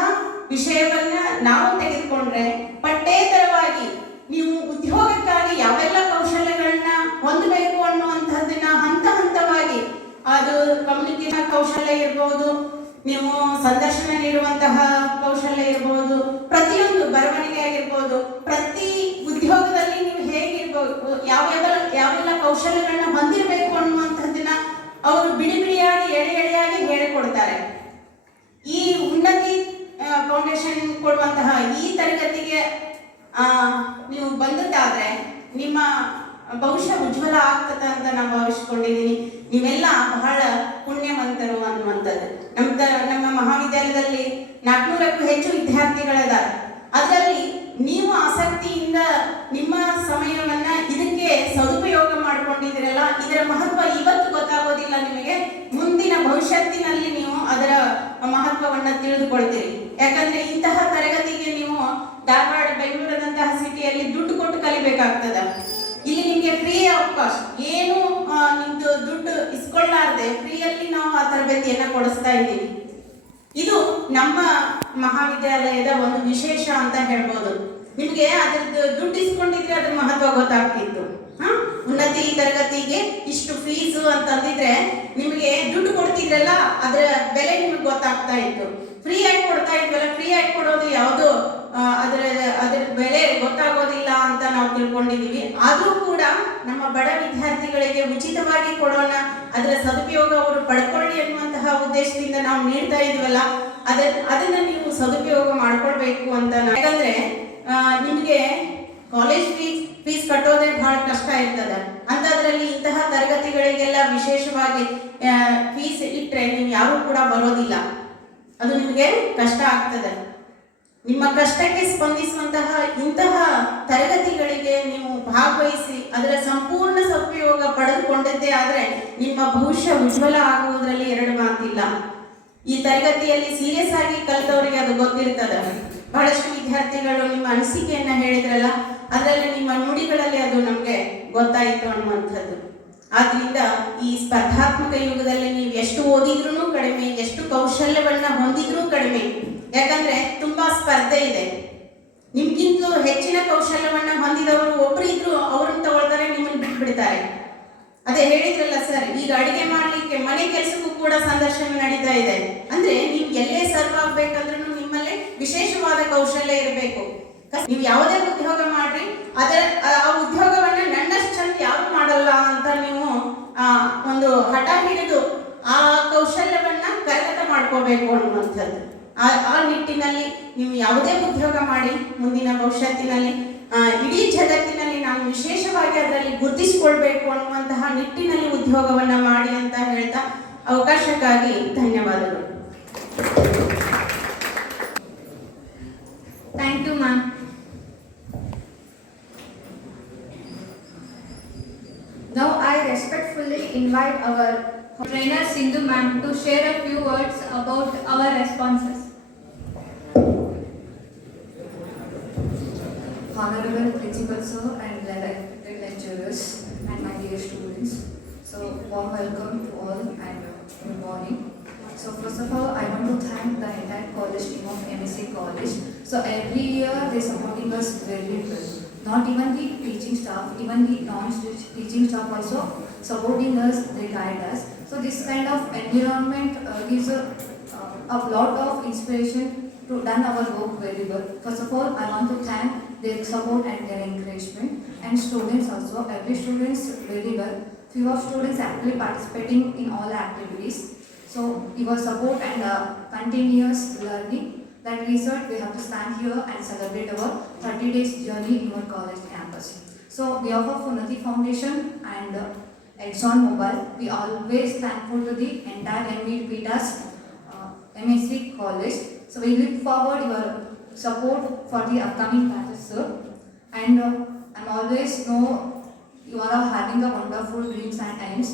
ವಿಷಯವನ್ನ ನಾವು ತೆಗೆದುಕೊಂಡ್ರೆ ಪಠ್ಯೇತರವಾಗಿ ನೀವು ಉದ್ಯೋಗಕ್ಕಾಗಿ ಯಾವೆಲ್ಲ ಕೌಶಲ್ಯಗಳನ್ನ ಹೊಂದಬೇಕು ಅನ್ನುವಂಥದ್ದನ್ನ ಹಂತ ಹಂತವಾಗಿ, ಅದು ಕಮ್ಯುನಿಕೇಷನ್ ಕೌಶಲ್ಯ ಇರ್ಬೋದು, ನೀವು ಸಂದರ್ಶನ ನೀಡುವಂತಹ ಕೌಶಲ್ಯ ಇರ್ಬೋದು, ಪ್ರತಿಯೊಂದು ಬರವಣಿಗೆ ಆಗಿರ್ಬೋದು, ಪ್ರತಿ ಉದ್ಯೋಗದಲ್ಲಿ ನೀವು ಹೇಗಿರ್ಬೋದು, ಯಾವೆಲ್ಲ ಕೌಶಲ್ಯಗಳನ್ನ ಹೊಂದಿರಬೇಕು ಅನ್ನುವಂಥದ್ದನ್ನ ಅವರು ಬಿಡಿ ಬಿಡಿಯಾಗಿ ಎಳೆಯಾಗಿ ಹೇಳಿಕೊಡ್ತಾರೆ. ಈ ಉನ್ನತಿ ಫೌಂಡೇಶನ್ ಕೊಡುವಂತಹ ಈ ತರಗತಿಗೆ ನೀವು ಬಂದದ್ದಾದ್ರೆ ನಿಮ್ಮ ಭವಿಷ್ಯ ಉಜ್ವಲ ಆಗ್ತದೆ ಅಂತ ನಾನು ಭಾವಿಸ್ಕೊಂಡಿದ್ದೀನಿ. ನೀವೆಲ್ಲ ಬಹಳ ಪುಣ್ಯವಂತರು ಅನ್ನುವಂಥದ್ದು. ನಮ್ಮ ಮಹಾವಿದ್ಯಾಲಯದಲ್ಲಿ 400ಕ್ಕೂ ಹೆಚ್ಚು ವಿದ್ಯಾರ್ಥಿಗಳಿದ್ದಾರೆ. ಅದರಲ್ಲಿ ನೀವು ಆಸಕ್ತಿಯಿಂದ ನಿಮ್ಮ ಸಮಯವನ್ನ ಇದಕ್ಕೆ ಸದುಪಯೋಗ ಮಾಡಿಕೊಂಡಿದ್ದೀರಲ್ಲ, ಇದರ ಮಹತ್ವ ಇವತ್ತು ಗೊತ್ತಾಗೋದಿಲ್ಲ ನಿಮಗೆ. ಮುಂದಿನ ಭವಿಷ್ಯತ್ತಿನಲ್ಲಿ ನೀವು ಅದರ ಮಹತ್ವವನ್ನ ತಿಳಿದುಕೊಳ್ತೀರಿ. ಯಾಕಂದ್ರೆ ಇಂತಹ ತರಗತಿಗೆ ನೀವು ಧಾರವಾಡ, ಬೆಂಗಳೂರಿನಂತಹ ಸಿಟಿಯಲ್ಲಿ ದುಡ್ಡು ಕೊಟ್ಟು ಕಲಿಬೇಕಾಗ್ತದ. ಇಲ್ಲಿ ನಿಮ್ಗೆ ಫ್ರೀ ಆಫ್ ಕಾಸ್ಟ್, ಏನು ನಿಮ್ದು ದುಡ್ಡು ಇಸ್ಕೊಳ್ಳಾರ್ದೆ ಫ್ರೀಯಲ್ಲಿ ನಾವು ಆ ತರಬೇತಿಯನ್ನ ಕೊಡಿಸ್ತಾ ಇದ್ದೀವಿ. ಇದು ನಮ್ಮ ಮಹಾವಿದ್ಯಾಲಯದ ಒಂದು ವಿಶೇಷ ಅಂತ ಹೇಳ್ಬೋದು. ನಿಮ್ಗೆ ಅದ್ರದ್ದು ದುಡ್ಡು ಇಸ್ಕೊಂಡಿದ್ರೆ ಅದ್ರ ಮಹತ್ವ ಗೊತ್ತಾಗ್ತಿತ್ತು. ಉನ್ನತಿ ತರಗತಿಗೆ ಇಷ್ಟು ಫೀಸು ಅಂತಂದಿದ್ರೆ ನಿಮಗೆ ದುಡ್ಡು ಕೊಡ್ತಿದ್ರಲ್ಲ, ಅದರ ಬೆಲೆ ನಿಮಗೆ ಗೊತ್ತಾಗ್ತಾ ಇತ್ತು. ಫ್ರೀ ಆಗಿ ಕೊಡ್ತಾ ಇದ್ವಲ್ಲ, ಫ್ರೀ ಆಗಿ ಕೊಡೋದು ಯಾವುದು ಅದರ ಬೆಲೆ ಗೊತ್ತಾಗೋದಿಲ್ಲ ಅಂತ ನಾವು ತಿಳ್ಕೊಂಡಿದೀವಿ. ಆದ್ರೂ ಕೂಡ ನಮ್ಮ ಬಡ ವಿದ್ಯಾರ್ಥಿಗಳಿಗೆ ಉಚಿತವಾಗಿ ಕೊಡೋಣ, ಅದರ ಸದುಪಯೋಗ ಅವರು ಪಡ್ಕೊಳ್ಳಿ ಅನ್ನುವಂತಹ ಉದ್ದೇಶದಿಂದ ನಾವು ನೀಡ್ತಾ ಇದ್ವಲ್ಲ, ಅದನ್ನ ನೀವು ಸದುಪಯೋಗ ಮಾಡ್ಕೊಳ್ಬೇಕು ಅಂತ. ಯಾಕಂದ್ರೆ ನಿಮಗೆ ಕಾಲೇಜ್ ಫೀಸ್ ಕಟ್ಟೋದೇ ಬಹಳ ಕಷ್ಟ ಇರ್ತದೆ. ಅಂತದ್ರಲ್ಲಿ ಇಂತಹ ತರಗತಿಗಳಿಗೆಲ್ಲ ವಿಶೇಷವಾಗಿ ಫೀಸ್ ಇಟ್ಟರೆ ನೀವು ಯಾರು ಕೂಡ ಬರೋದಿಲ್ಲ, ಅದು ನಿಮಗೆ ಕಷ್ಟ ಆಗ್ತದೆ. ನಿಮ್ಮ ಕಷ್ಟಕ್ಕೆ ಸ್ಪಂದಿಸುವಂತಹ ಇಂತಹ ತರಗತಿಗಳಿಗೆ ನೀವು ಭಾಗವಹಿಸಿ ಅದರ ಸಂಪೂರ್ಣ ಸದುಪಯೋಗ ಪಡೆದುಕೊಂಡಿದ್ದೇ ಆದ್ರೆ ನಿಮ್ಮ ಭವಿಷ್ಯ ಉಜ್ವಲ ಆಗುವುದರಲ್ಲಿ ಎರಡು ಮಾತಿಲ್ಲ. ಈ ತರಗತಿಯಲ್ಲಿ ಸೀರಿಯಸ್ ಆಗಿ ಕಲಿತವರಿಗೆ ಅದು ಗೊತ್ತಿರ್ತದೆ. ಬಹಳಷ್ಟು ವಿದ್ಯಾರ್ಥಿಗಳು ನಿಮ್ಮ ಅನಿಸಿಕೆಯನ್ನ ಹೇಳಿದ್ರಲ್ಲ, ಅದರಲ್ಲಿ ನಿಮ್ಮ ನುಡಿಗಳಲ್ಲಿ ಅದು ನಮ್ಗೆ ಗೊತ್ತಾಯಿತು ಅನ್ನುವಂಥದ್ದು. ಆದ್ರಿಂದ ಈ ಸ್ಪರ್ಧಾತ್ಮಕ ಯುಗದಲ್ಲಿ ನೀವು ಎಷ್ಟು ಓದಿದ್ರೂ ಕಡಿಮೆ, ಎಷ್ಟು ಕೌಶಲ್ಯವನ್ನ ಹೊಂದಿದ್ರೂ ಕಡಿಮೆ. ಯಾಕಂದ್ರೆ ತುಂಬಾ ಸ್ಪರ್ಧೆ ಇದೆ. ನಿಮ್ಗಿಂತಲೂ ಹೆಚ್ಚಿನ ಕೌಶಲ್ಯವನ್ನ ಹೊಂದಿದವರು ಒಬ್ರು ಇದ್ರು, ಅವ್ರನ್ನ ತಗೊಳ್ತಾರೆ, ನಿಮ್ಮನ್ನ ಬಿಟ್ಬಿಡ್ತಾರೆ. ಅದೇ ಹೇಳಿದ್ರಲ್ಲ ಸರ್, ಈಗ ಅಡಿಗೆ ಮಾಡ್ಲಿಕ್ಕೆ ಮನೆ ಕೆಲಸಕ್ಕೂ ಕೂಡ ಸಂದರ್ಶನ ನಡೀತಾ ಇದೆ. ಅಂದ್ರೆ ನೀವು ಎಲ್ಲೇ ಸರ್ವ್ ಆಗ್ಬೇಕಂದ್ರೂ ನಿಮ್ಮಲ್ಲಿ ವಿಶೇಷವಾದ ಕೌಶಲ್ಯ ಇರಬೇಕು. ನೀವು ಯಾವುದೇ ಉದ್ಯೋಗ ಮಾಡ್ರಿ, ಆ ಉದ್ಯೋಗವನ್ನ ನನ್ನಷ್ಟು ಚಂದ ಯಾರು ಮಾಡಲ್ಲ ಅಂತ ನೀವು ಒಂದು ಹಠ ಹಿಡಿದು ಆ ಕೌಶಲ್ಯವನ್ನ ಕರಗತ ಮಾಡ್ಕೋಬೇಕು ಅನ್ನುವಂಥದ್ದು. ಆ ನಿಟ್ಟಿನಲ್ಲಿ ನೀವು ಯಾವುದೇ ಉದ್ಯೋಗ ಮಾಡಿ ಮುಂದಿನ ಭವಿಷ್ಯತ್ತಿನಲ್ಲಿ ಇಡೀ ಜಗತ್ತಿನಲ್ಲಿ ನಾನು ವಿಶೇಷವಾಗಿ ಅದರಲ್ಲಿ ಗುರುತಿಸಿಕೊಳ್ಬೇಕು ಅನ್ನುವಂತಹ ನಿಟ್ಟಿನಲ್ಲಿ ಉದ್ಯೋಗವನ್ನ ಮಾಡಿ ಅಂತ ಹೇಳ್ತಾ ಅವಕಾಶಕ್ಕಾಗಿ ಧನ್ಯವಾದಗಳು. Thank you, ma'am. Now I respectfully invite our Trainer Sindhu ma'am to share a few words about our responses. Honorable Principal Sir and lecturers and my dear students. So warm welcome to all and good morning. So first of all, I want to thank the entire college team of MSc College. So every year they supporting us very well. Not even the teaching staff, even the non-teaching staff also supporting us, they guide us. So this kind of environment gives a lot of inspiration done our work very well. First of all, I want to thank their support and their encouragement, and students also. Every students very well. Few of students actually participating in all activities. So your support and continuous learning, that result we have to stand here and celebrate our 30 days journey in our college campus. So on behalf of Unnati Foundation and Exxon Mobil, we always thankful to the entire MSc MSc College. So we look forward your support for the upcoming batches, sir. And I'm always know you are all having a wonderful dreams and aims.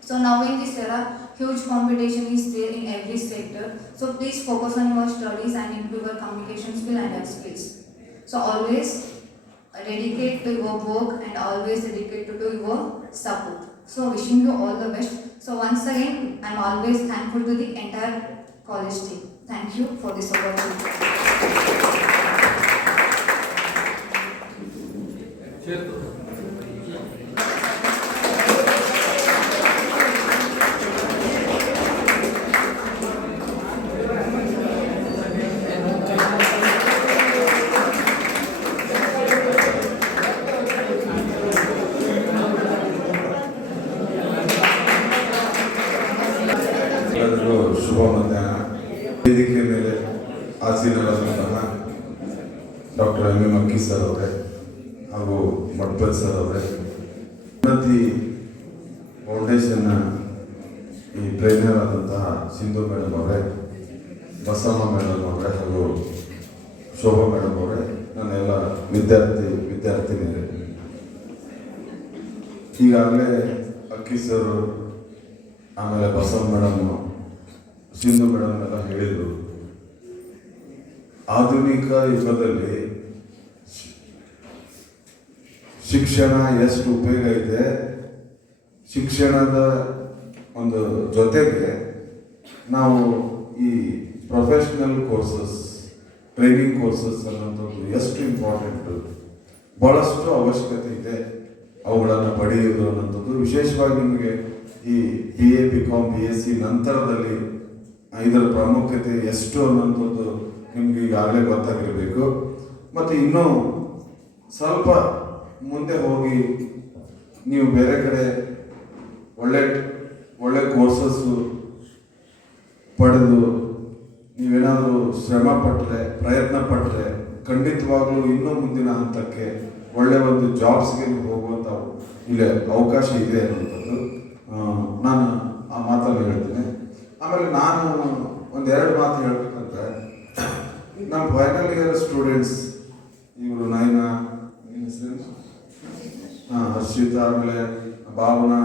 So now in this era, huge competition is there in every sector. So please focus on your studies and improve your communication skill and your skills. So always dedicate to your work and always dedicate to your support. So wishing you all the best. So once again, I'm always thankful to the entire college team. Thank you for this opportunity. ಎಲ್ಲರಿಗೂ ಶುಭ ಮಧ್ಯಾಹ್ನ. ವೇದಿಕೆ ಮೇಲೆ ಆಸೀನರಾದಂತಹ ಡಾಕ್ಟರ್ ಎಂ ಅಕ್ಕಿ ಸರ್ ಅವರೇ ಹಾಗೂ ಮಠಪತಿ ಸರ್ ಅವರೇ, ಉನ್ನತಿ ಫೌಂಡೇಶನ್ನ ಈ ಟ್ರೈನರ್ ಆದಂತಹ ಸಿಂಧು ಮೇಡಮ್ ಅವರೇ, ಬಸಮ್ಮ ಮೇಡಮ್ ಅವರೇ ಹಾಗೂ ಶೋಭಾ ಮೇಡಮ್ ಅವರೇ, ನನ್ನೆಲ್ಲ ವಿದ್ಯಾರ್ಥಿನಿಯರೇ, ಈಗಾಗಲೇ ಅಕ್ಕಿ ಸರ್ ಆಮೇಲೆ ಬಸವ ಮೇಡಮ್, ಸಿಂಧು ಮೇಡಮ್ ಎಲ್ಲ ಹೇಳಿದರು, ಆಧುನಿಕ ಯುಗದಲ್ಲಿ ಶಿಕ್ಷಣ ಎಷ್ಟು ಉಪಯೋಗ ಇದೆ, ಶಿಕ್ಷಣದ ಒಂದು ಜೊತೆಗೆ ನಾವು ಈ ಪ್ರೊಫೆಷನಲ್ ಕೋರ್ಸಸ್, ಟ್ರೈನಿಂಗ್ ಕೋರ್ಸಸ್ ಅನ್ನೋಂಥದ್ದು ಎಷ್ಟು ಇಂಪಾರ್ಟೆಂಟು, ಭಾಳಷ್ಟು ಅವಶ್ಯಕತೆ ಇದೆ ಅವುಗಳನ್ನು ಪಡೆಯುವುದು ಅನ್ನೋಂಥದ್ದು. ವಿಶೇಷವಾಗಿ ನಿಮಗೆ ಈ BA BCom BSc ನಂತರದಲ್ಲಿ ಇದರ ಪ್ರಾಮುಖ್ಯತೆ ಎಷ್ಟು ಅನ್ನೋಂಥದ್ದು ನಿಮ್ಗೆ ಈಗಾಗಲೇ ಗೊತ್ತಾಗಿರಬೇಕು. ಮತ್ತು ಇನ್ನೂ ಸ್ವಲ್ಪ ಮುಂದೆ ಹೋಗಿ ನೀವು ಬೇರೆ ಕಡೆ ಒಳ್ಳೆ ಕೋರ್ಸಸ್ಸು ಪಡೆದು ನೀವೇನಾದರೂ ಶ್ರಮ ಪಟ್ಟರೆ, ಪ್ರಯತ್ನ ಪಟ್ಟರೆ ಖಂಡಿತವಾಗ್ಲೂ ಇನ್ನೂ ಮುಂದಿನ ಹಂತಕ್ಕೆ ಒಳ್ಳೆಯ ಒಂದು ಜಾಬ್ಸ್ಗೆ ನೀವು ಹೋಗುವಂಥ ಇಲ್ಲಿ ಅವಕಾಶ ಇದೆ ಅನ್ನೋಂಥದ್ದು ನಾನು ಆ ಮಾತನ್ನು ಹೇಳ್ತೀನಿ. ಆಮೇಲೆ ನಾನು ಒಂದೆರಡು ಮಾತು ಹೇಳ್ಬೇಕಂದ್ರೆ, ನಮ್ಮ ಫೈನಲ್ ಇಯರ್ ಸ್ಟೂಡೆಂಟ್ಸ್ ಇವರು ನಯನ, ಹರ್ಷಿತಾ, ಆಮೇಲೆ ಭಾವನಾ,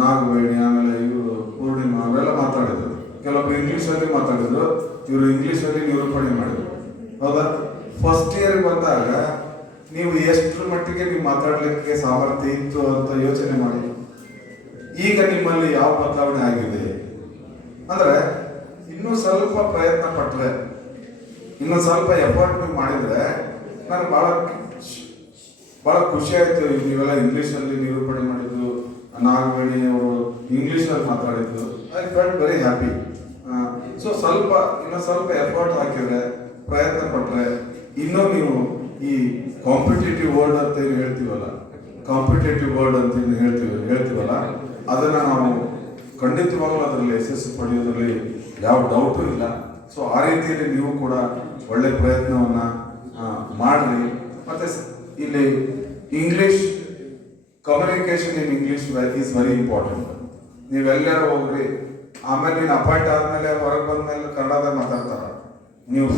ನಾಗವೇಣಿ, ಆಮೇಲೆ ಇವರು ಪೂರ್ಣಿಮಾ, ಅವೆಲ್ಲ ಮಾತಾಡಿದರು. ಕೆಲವೊಬ್ರು ಇಂಗ್ಲೀಷಲ್ಲಿ ಮಾತಾಡಿದ್ರು, ಇವರು ಇಂಗ್ಲೀಷಲ್ಲಿ ನಿರೂಪಣೆ ಮಾಡಿದರು. ಹೌದಾ? ಫಸ್ಟ್ ಇಯರ್ಗೆ ಬಂದಾಗ ನೀವು ಎಷ್ಟರ ಮಟ್ಟಿಗೆ ನೀವು ಮಾತಾಡಲಿಕ್ಕೆ ಸಾಮರ್ಥ್ಯ ಇತ್ತು ಅಂತ ಯೋಚನೆ ಮಾಡಿ. ಈಗ ನಿಮ್ಮಲ್ಲಿ ಯಾವ ಬದಲಾವಣೆ ಆಗಿದೆ ಅಂದರೆ, ಇನ್ನೂ ಸ್ವಲ್ಪ ಪ್ರಯತ್ನ ಪಟ್ಟರೆ, ಇನ್ನೂ ಸ್ವಲ್ಪ ಎಫರ್ಟ್ ನೀವು ಮಾಡಿದರೆ, ನನಗೆ ಭಾಳ ಖುಷಿ ಆಯಿತು. ನೀವೆಲ್ಲ ಇಂಗ್ಲೀಷಲ್ಲಿ ನಿರೂಪಣೆ ಮಾಡಿದ್ದು, ನಾಗವೇಣಿ ಅವರು ಇಂಗ್ಲೀಷಲ್ಲಿ ಮಾತಾಡಿದ್ದು, I felt very happy. So ಇನ್ನೂ ಸ್ವಲ್ಪ ಎಫರ್ಟ್ ಹಾಕಿದರೆ, ಪ್ರಯತ್ನ ಪಟ್ಟರೆ, ಇನ್ನೂ ನೀವು ಈ ಕಾಂಪಿಟೇಟಿವ್ ವರ್ಲ್ಡ್ ಅಂತ ಏನು ಹೇಳ್ತೀವಲ್ಲ, ಹೇಳ್ತೀವಲ್ಲ ಅದನ್ನು ನಾವು ಖಂಡಿತವಾಗ್ಲೂ ಅದರಲ್ಲಿ ಯಶಸ್ಸು ಪಡೆಯೋದ್ರಲ್ಲಿ ಯಾವ ಡೌಟು ಇಲ್ಲ. ಸೊ ಆ ರೀತಿಯಲ್ಲಿ ನೀವು ಕೂಡ ಒಳ್ಳೆ ಪ್ರಯತ್ನವನ್ನು ಮಾಡಿರಿ. ಮತ್ತು ಇಲ್ಲಿ English communication in English is very important. ನೀವೆಲ್ಲರೂ ಹೋಗ್ರಿ, ಆಮೇಲೆ ನೀನು ಅಪಾಯಿಂಟ್ ಆದಮೇಲೆ ಹೊರಗೆ ಬಂದಮೇಲೆ ಕನ್ನಡದಾಗ ಮಾತಾಡ್ತಾರೆ ನೀವು.